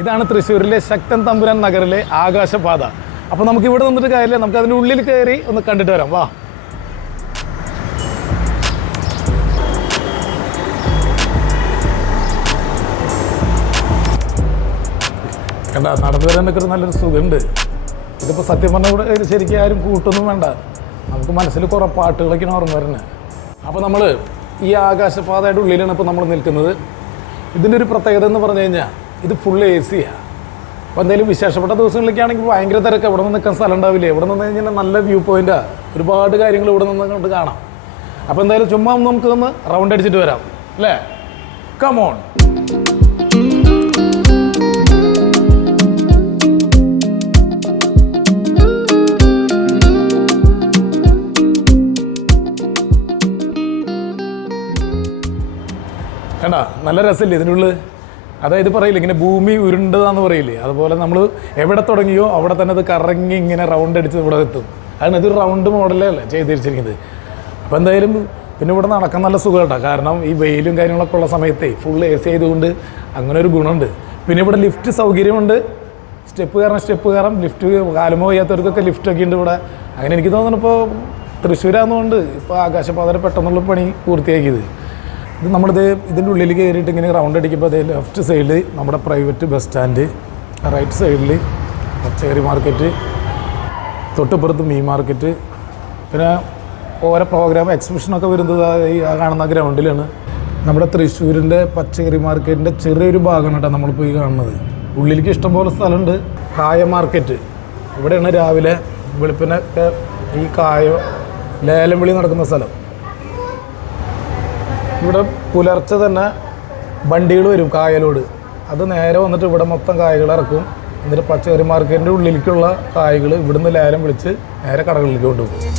ഇതാണ് തൃശ്ശൂരിലെ ശക്തൻ തമ്പുരാൻ നഗറിലെ ആകാശപാത. അപ്പോൾ നമുക്ക് ഇവിടെ നിന്നിട്ട് കാര്യമില്ല നമുക്ക് അതിന്റെ ഉള്ളിൽ കയറി ഒന്ന് കണ്ടിട്ട് വരാം. വാ. കണ്ട നടന്നു വരാനൊക്കെ ഒരു നല്ലൊരു സുഖമുണ്ട്. ഇതിപ്പോൾ സത്യം പറഞ്ഞ കൂടെ ശരിക്കും ആരും കൂട്ടൊന്നും വേണ്ട. നമുക്ക് മനസ്സിൽ കുറേ പാട്ടുകളൊക്കെയാണ് ഓർമ്മ വരുന്നത് അപ്പോൾ നമ്മൾ ഈ ആകാശപാതയുടെ ഉള്ളിലാണ് ഇപ്പോൾ നമ്മൾ നിൽക്കുന്നത്. ഇതിന്റെ ഒരു പ്രത്യേകത എന്ന് പറഞ്ഞു കഴിഞ്ഞാൽ ഇത് ഫുള്ള് എ സിയാണ് അപ്പോൾ എന്തെങ്കിലും വിശേഷപ്പെട്ട ദിവസങ്ങളിലൊക്കെ ആണെങ്കിൽ ഭയങ്കര തിരക്ക്. ഇവിടെ നിന്ന് നിൽക്കാൻ സ്ഥലം ഉണ്ടാവില്ലേ? ഇവിടെ നിന്ന് കഴിഞ്ഞാൽ നല്ല വ്യൂ പോയിന്റാണ് ഒരുപാട് കാര്യങ്ങൾ ഇവിടെ നിന്ന് കൊണ്ട് കാണാം. അപ്പോൾ എന്തായാലും ചുമ്മാ നമുക്ക് ഒന്ന് റൗണ്ട് അടിച്ചിട്ട് വരാം. അല്ലേ? കമോൺ കണ്ട? നല്ല രസമില്ലേ ഇതിനുള്ളിൽ അതായത് പറയില്ല ഇങ്ങനെ ഭൂമി ഉരുണ്ടതാന്ന് പറയില്ലേ? അതുപോലെ നമ്മൾ എവിടെ തുടങ്ങിയോ അവിടെ തന്നെ അത് കറങ്ങി ഇങ്ങനെ റൗണ്ട് അടിച്ച് ഇവിടെ എത്തും. അതാണ് ഇത് റൗണ്ട് മോഡലല്ലേ ചെയ്തിരിച്ചിരിക്കുന്നത്. അപ്പോൾ എന്തായാലും പിന്നെ ഇവിടെ നടക്കാൻ നല്ല സുഖമായിട്ടാണ് കാരണം ഈ വെയിലും കാര്യങ്ങളൊക്കെ ഉള്ള സമയത്തേ ഫുൾ എ സി ആയതുകൊണ്ട് അങ്ങനെ ഒരു ഗുണമുണ്ട്. പിന്നെ ഇവിടെ ലിഫ്റ്റ് സൗകര്യമുണ്ട്. സ്റ്റെപ്പ് കയറാൻ സ്റ്റെപ്പ് കയറാം ലിഫ്റ്റ് കാലുമോ ചെയ്യാത്തവർക്കൊക്കെ ലിഫ്റ്റൊക്കെ ഉണ്ട് ഇവിടെ. അങ്ങനെ എനിക്ക് തോന്നുന്നു ഇപ്പോൾ തൃശ്ശൂരാകുന്നതുകൊണ്ട് ഇപ്പോൾ ആകാശപാതയുടെ പെട്ടെന്നുള്ള പണി പൂർത്തിയാക്കിയത്. ഇത് നമ്മളിത് ഇതിന്റെ ഉള്ളിൽ കയറിയിട്ട് ഇങ്ങനെ റൗണ്ട് അടിക്കുമ്പോൾ അതേ ലെഫ്റ്റ് സൈഡിൽ നമ്മുടെ പ്രൈവറ്റ് ബസ് സ്റ്റാൻഡ് റൈറ്റ് സൈഡിൽ പച്ചക്കറി മാർക്കറ്റ് തൊട്ടിപ്പുറത്ത് മീൻ മാർക്കറ്റ് പിന്നെ ഓരോ പ്രോഗ്രാം എക്സിബിഷനൊക്കെ വരുന്നത് ഈ കാണുന്ന ഗ്രൗണ്ടിലാണ് നമ്മുടെ തൃശ്ശൂരിന്റെ പച്ചക്കറി മാർക്കറ്റിന്റെ ചെറിയൊരു ഭാഗമാണ് കേട്ടോ നമ്മളിപ്പോൾ ഈ കാണുന്നത്. ഉള്ളിലേക്ക് ഇഷ്ടംപോലെ സ്ഥലമുണ്ട്. കായ മാർക്കറ്റ് ഇവിടെയാണ് രാവിലെ വെളുപ്പിനൊക്കെ ഈ കായ ലേലം വിളി നടക്കുന്ന സ്ഥലം. ഇവിടെ പുലർച്ചെ തന്നെ വണ്ടികൾ വരും കായലോട്. അത് നേരെ വന്നിട്ട് ഇവിടെ മൊത്തം കായകൾ ഇറക്കും. എന്നിട്ട് പച്ചക്കറി മാർക്കറ്റിന്റെ ഉള്ളിലേക്കുള്ള കായകൾ ഇവിടുന്ന് ലേലം വിളിച്ച് നേരെ കടകളിലേക്ക് കൊണ്ടുപോകും.